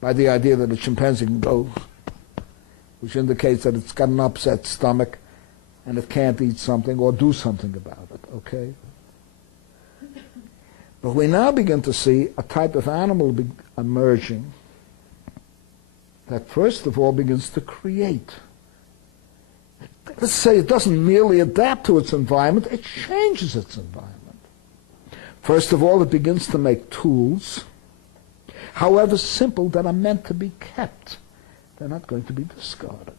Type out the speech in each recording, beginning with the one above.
by the idea that a chimpanzee can go, which indicates that it's got an upset stomach and it can't eat something or do something about it, okay? But we now begin to see a type of animal emerging that first of all begins to create. Let's say it doesn't merely adapt to its environment, it changes its environment. First of all, it begins to make tools, however simple, that are meant to be kept. They're not going to be discarded.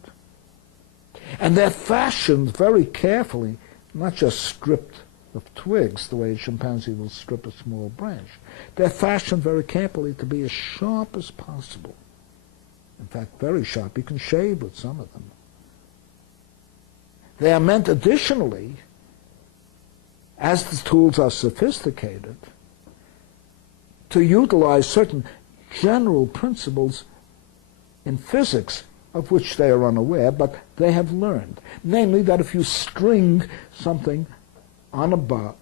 And they're fashioned very carefully, not just stripped of twigs, the way a chimpanzee will strip a small branch. They're fashioned very carefully to be as sharp as possible. In fact, very sharp. You can shave with some of them. They are meant additionally, as the tools are sophisticated, to utilize certain general principles in physics of which they are unaware, but they have learned. Namely, that if you string something on a bough,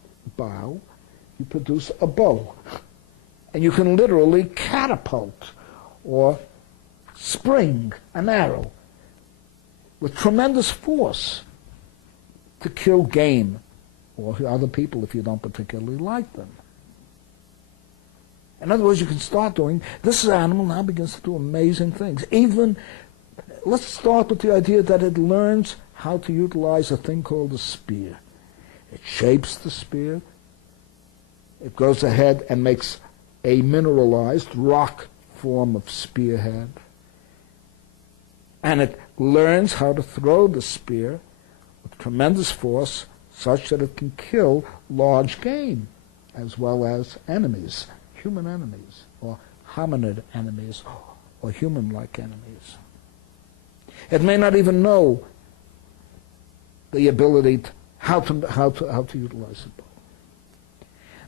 you produce a bow. And you can literally catapult or spring an arrow with tremendous force to kill game or other people if you don't particularly like them. In other words, you can start doing, this animal now begins to do amazing things. Even, let's start with the idea that it learns how to utilize a thing called a spear. It shapes the spear. It goes ahead and makes a mineralized rock form of spearhead. And it learns how to throw the spear with tremendous force such that it can kill large game as well as enemies, human enemies, or hominid enemies, or human-like enemies. It may not even know the ability to, how to utilize the bow.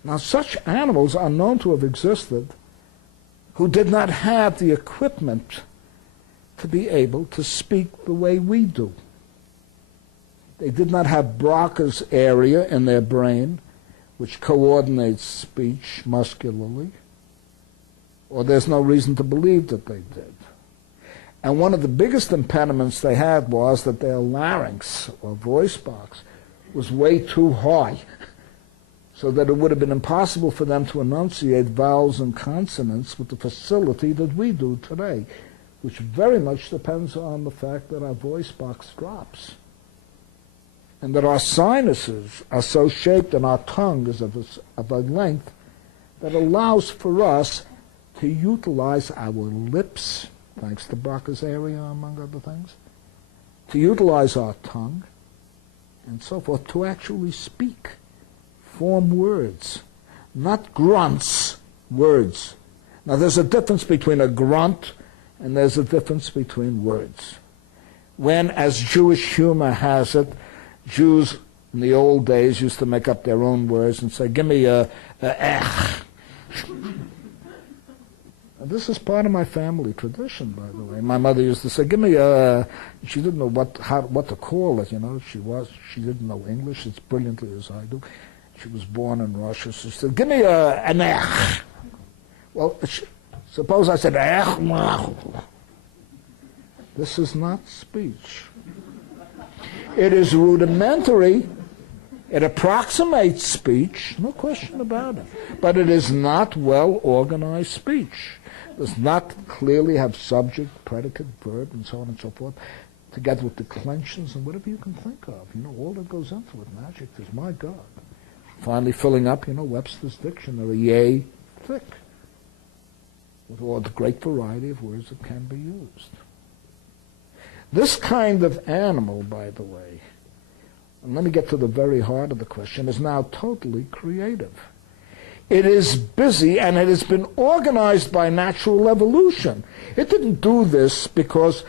Now, such animals are known to have existed who did not have the equipment to be able to speak the way we do. They did not have Broca's area in their brain, which coordinates speech muscularly, or there's no reason to believe that they did. And one of the biggest impediments they had was that their larynx, or voice box, was way too high, so that it would have been impossible for them to enunciate vowels and consonants with the facility that we do today, which very much depends on the fact that our voice box drops, and that our sinuses are so shaped and our tongue is of a length that allows for us to utilize our lips, thanks to Broca's area, among other things, to utilize our tongue, and so forth, to actually speak, form words, not grunts, words. Now, there's a difference between a grunt and there's a difference between words. When, as Jewish humor has it, Jews in the old days used to make up their own words and say, give me a ech. This is part of my family tradition, by the way. My mother used to say, give me a, she didn't know what to call it, you know. She didn't know English as brilliantly as I do. She was born in Russia, so she said, give me an ech. Well, suppose I said, ech. This is not speech. It is rudimentary. It approximates speech, no question about it. But it is not well-organized speech. It does not clearly have subject, predicate, verb, and so on and so forth, together with declensions and whatever you can think of. You know, all that goes into it. Magic is, my God. Finally filling up, you know, Webster's dictionary, yea, thick, with all the great variety of words that can be used. This kind of animal, by the way, and let me get to the very heart of the question, is now totally creative. It is busy, and it has been organized by natural evolution. It didn't do this because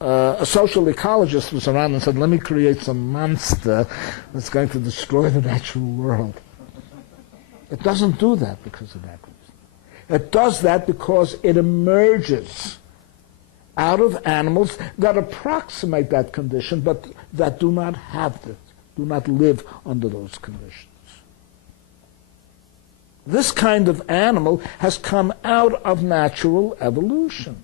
a social ecologist was around and said, let me create some monster that's going to destroy the natural world. It doesn't do that because of that reason. It does that because it emerges out of animals that approximate that condition, but that do not have it, do not live under those conditions. This kind of animal has come out of natural evolution.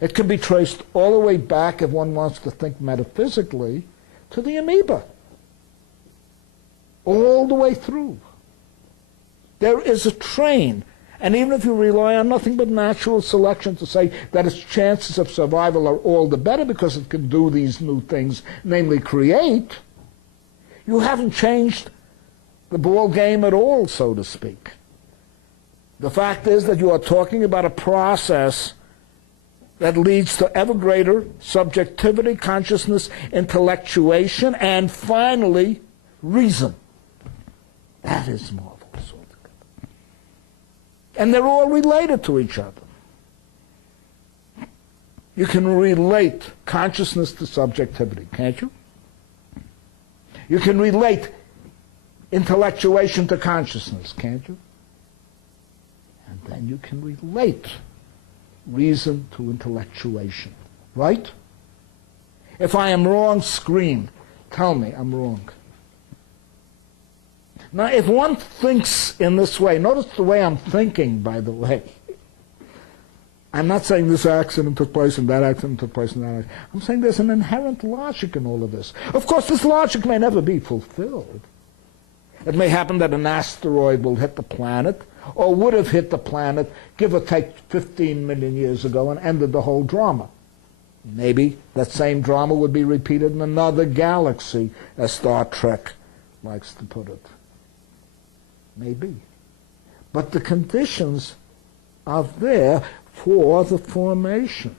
It can be traced all the way back, if one wants to think metaphysically, to the amoeba. All the way through. There is a train. And even if you rely on nothing but natural selection to say that its chances of survival are all the better because it can do these new things, namely create, you haven't changed the ball game at all, so to speak. The fact is that you are talking about a process that leads to ever greater subjectivity, consciousness, intellectuation, and finally, reason. That is marvelous. And they're all related to each other. You can relate consciousness to subjectivity, can't you? You can relate intellectuation to consciousness, can't you? And then you can relate reason to intellectuation, right? If I am wrong, scream. Tell me I'm wrong. Now, if one thinks in this way, notice the way I'm thinking, by the way. I'm not saying this accident took place and that accident took place and that accident. I'm saying there's an inherent logic in all of this. Of course, this logic may never be fulfilled. It may happen that an asteroid will hit the planet, or would have hit the planet, give or take 15 million years ago, and ended the whole drama. Maybe that same drama would be repeated in another galaxy, as Star Trek likes to put it. Maybe. But the conditions are there for the formation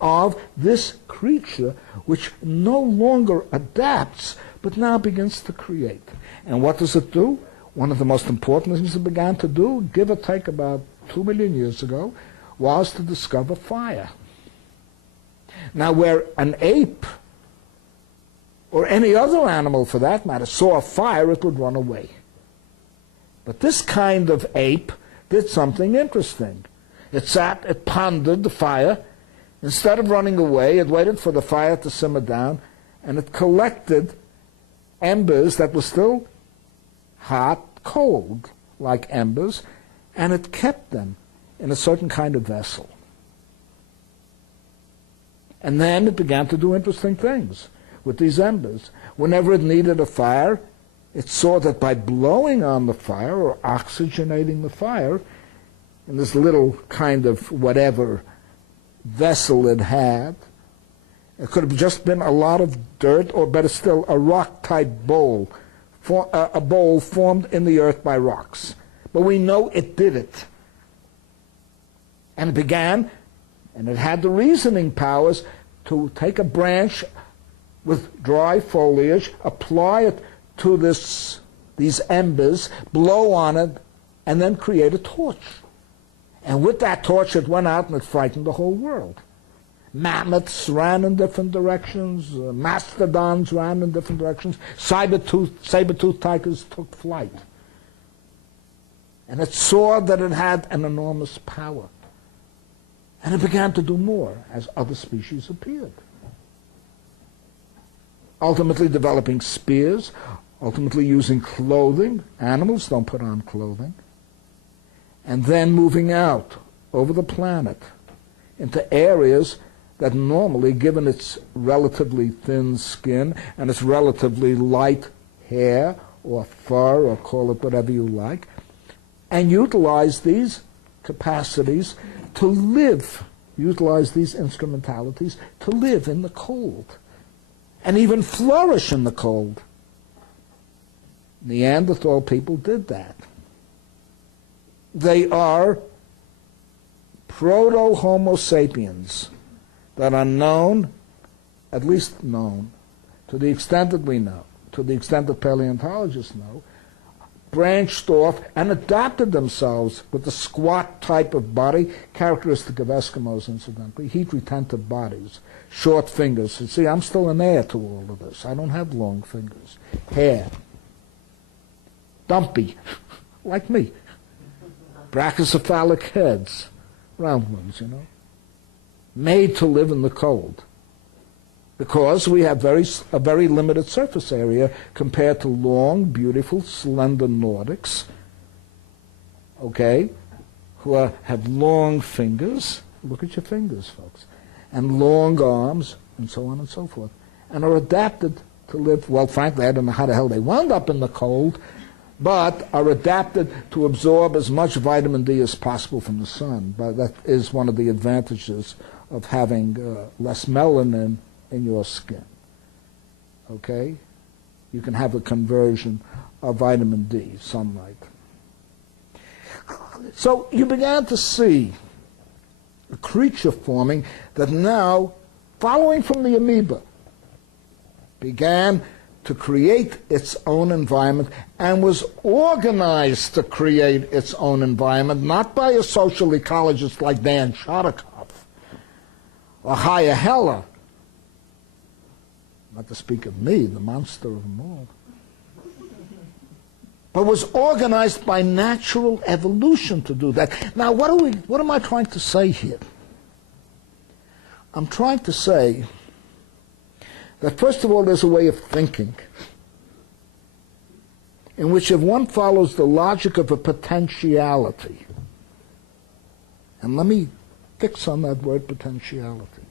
of this creature which no longer adapts but now begins to create. And what does it do? One of the most important things it began to do, give or take about 2 million years ago, was to discover fire. Now, where an ape or any other animal for that matter saw a fire, it would run away. But this kind of ape did something interesting. It sat, it pondered the fire. Instead of running away, it waited for the fire to simmer down, and it collected embers that were still hot, cold, like embers, and it kept them in a certain kind of vessel. And then it began to do interesting things with these embers. Whenever it needed a fire, it saw that by blowing on the fire or oxygenating the fire in this little kind of whatever vessel it had, it could have just been a lot of dirt, or better still, a rock-type bowl, a bowl formed in the earth by rocks. But we know it did it. And it began, and it had the reasoning powers to take a branch with dry foliage, apply it to these embers, blow on it, and then create a torch. And with that torch, it went out and it frightened the whole world. Mammoths ran in different directions, mastodons ran in different directions, saber-toothed tigers took flight. And it saw that it had an enormous power. And it began to do more as other species appeared. Ultimately developing spears, ultimately using clothing. Animals don't put on clothing. And then moving out over the planet into areas that normally, given its relatively thin skin and its relatively light hair or fur, or call it whatever you like, and utilize these capacities to live, utilize these instrumentalities to live in the cold, and even flourish in the cold. Neanderthal people did that. They are proto-Homo sapiens that are known, at least known, to the extent that we know, to the extent that paleontologists know, branched off and adapted themselves with the squat type of body, characteristic of Eskimos, incidentally, heat-retentive bodies, short fingers. You see, I'm still an heir to all of this. I don't have long fingers. Hair. Dumpy, like me. Brachycephalic heads, round ones, you know. Made to live in the cold. because we have a very limited surface area compared to long, beautiful, slender Nordics, okay, who have long fingers. Look at your fingers, folks. And long arms, and so on and so forth, and are adapted to live, well, frankly, I don't know how the hell they wound up in the cold, but are adapted to absorb as much vitamin D as possible from the sun. But that is one of the advantages of having less melanin in your skin. Okay? You can have a conversion of vitamin D, sunlight. So you began to see a creature forming that now, following from the amoeba, began to create its own environment and was organized to create its own environment, not by a social ecologist like Dan Chodikoff or Haya Heller, not to speak of me, the monster of them all, but was organized by natural evolution to do that. Now, what am I trying to say here? I'm trying to say that, first of all, there's a way of thinking in which, if one follows the logic of a potentiality, and let me fix on that word potentiality,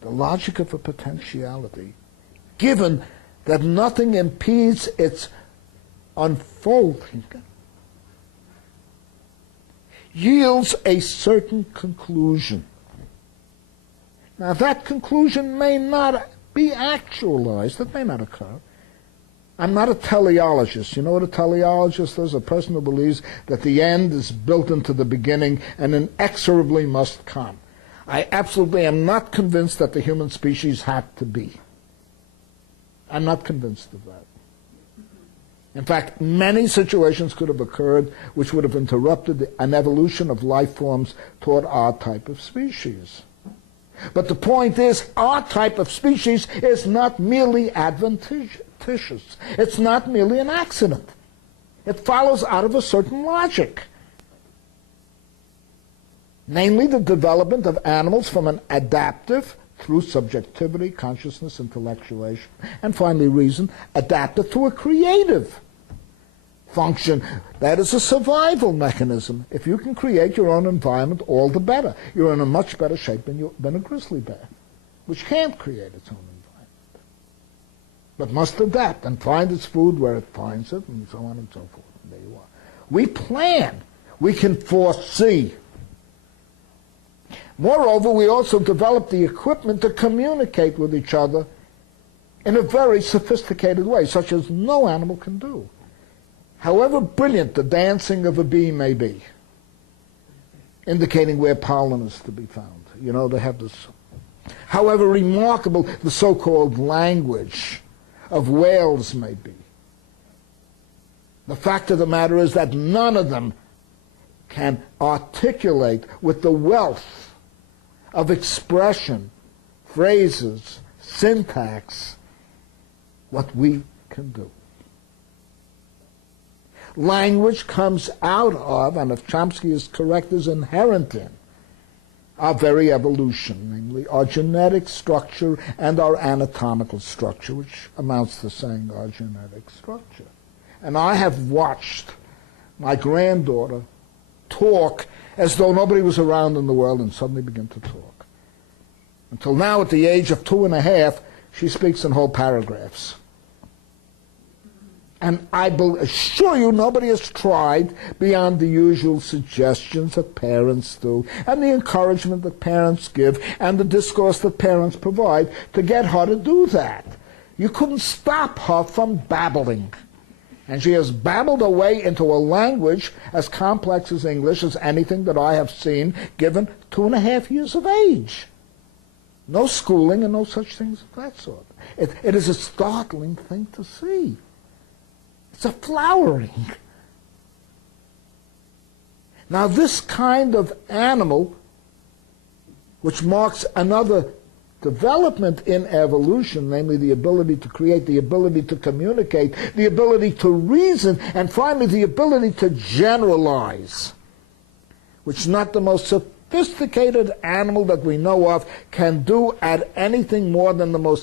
the logic of a potentiality, given that nothing impedes its unfolding, yields a certain conclusion. Now, that conclusion may not be actualized. It may not occur. I'm not a teleologist. You know what a teleologist is? A person who believes that the end is built into the beginning and inexorably must come. I absolutely am not convinced that the human species had to be. I'm not convinced of that. In fact, many situations could have occurred which would have interrupted an evolution of life forms toward our type of species. But the point is, our type of species is not merely adventitious. It's not merely an accident. It follows out of a certain logic. Namely, the development of animals from an adaptive, through subjectivity, consciousness, intellectuation, and finally reason, adapted to a creative function. That is a survival mechanism. If you can create your own environment, all the better. You're in a much better shape than a grizzly bear, which can't create its own environment, but must adapt and find its food where it finds it, and so on and so forth. And there you are. We plan. We can foresee. Moreover, we also develop the equipment to communicate with each other in a very sophisticated way, such as no animal can do. However brilliant the dancing of a bee may be, indicating where pollen is to be found. You know, they have this. However remarkable the so-called language of whales may be, the fact of the matter is that none of them can articulate with the wealth of expression, phrases, syntax, what we can do. Language comes out of, and if Chomsky is correct, is inherent in, our very evolution, namely our genetic structure and our anatomical structure, which amounts to saying our genetic structure. And I have watched my granddaughter talk as though nobody was around in the world and suddenly begin to talk. Until now, at the age of 2.5, she speaks in whole paragraphs. And I assure you nobody has tried beyond the usual suggestions that parents do and the encouragement that parents give and the discourse that parents provide to get her to do that. You couldn't stop her from babbling. And she has babbled her way into a language as complex as English as anything that I have seen given 2.5 years of age. No schooling and no such things of that sort. It is a startling thing to see. It's a flowering. Now, this kind of animal, which marks another development in evolution, namely the ability to create, the ability to communicate, the ability to reason, and finally the ability to generalize, which is not the most sophisticated animal that we know of can do at anything more than the most